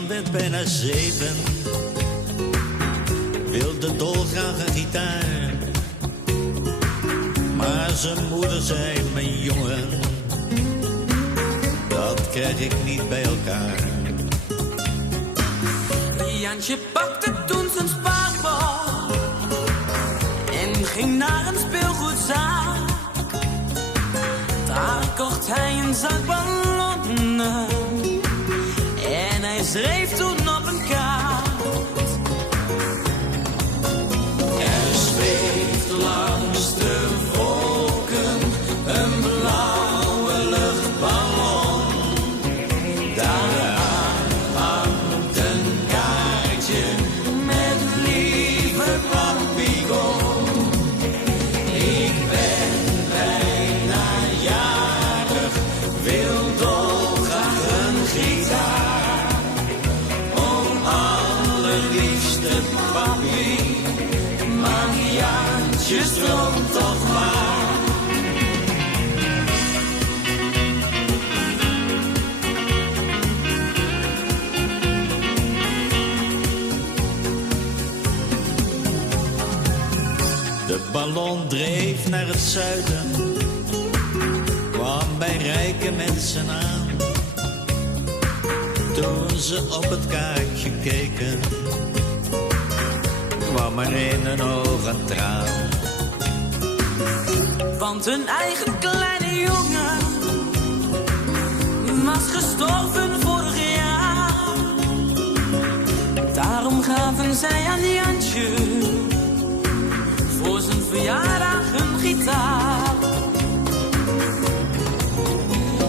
Jan werd bijna 7, wilde dolgraag een gitaar. Maar zijn moeder zei, mijn jongen, dat krijg ik niet bij elkaar. Jantje pakte toen zijn spaarpot en ging naar een speelgoedzaak. Daar kocht hij een zak ballonnen en hij schreef toen op een kaart. Er zweeft langs de wolken een blauwe luchtballon. Daaraan hangt een kaartje met lieve papigo. Ik ben bijna jarig, wil dolgraag een gitaar. Oh, allerliefste papi, maak Jaantje stroom toch maar. De ballon dreef naar het zuiden, kwam bij rijke mensen aan. Toen ze op het kaartje keken, kwam er in hun oog een traan. Want hun eigen kleine jongen was gestorven vorig jaar. Daarom gaven zij aan Jantje voor zijn verjaardag een gitaar.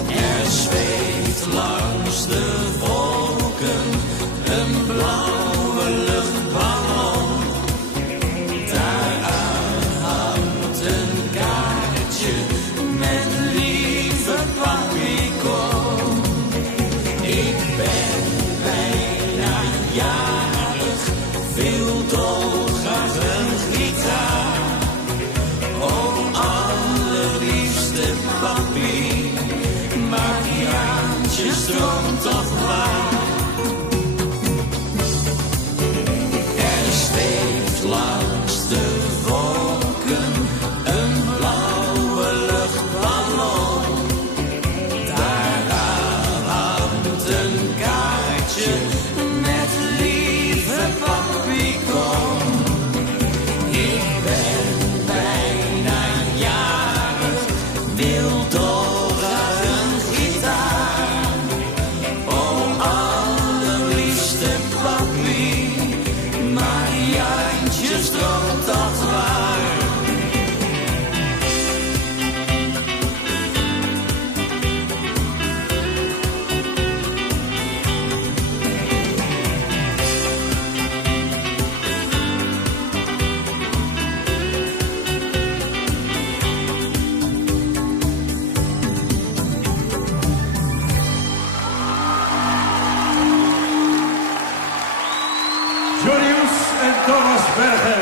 Er zweeft langs de wolken een blauwe luchtballon. Daaraan hangt een kaartje met lieve papico. Ik ben bijna jarig, wil dolgraag een gitaar. Oh, allerliefste papi, maak Jaantje stroom toch maar. Er zweeft langs de wolken een blauwe luchtballon. Daaraan hangt een kaartje met lieve papico. Ik ben bijna jarig, wil dolgraag een gitaar. Oh, allerliefste papi, maar Jantje stroomt toch waar. Julius en Thomas Bergen.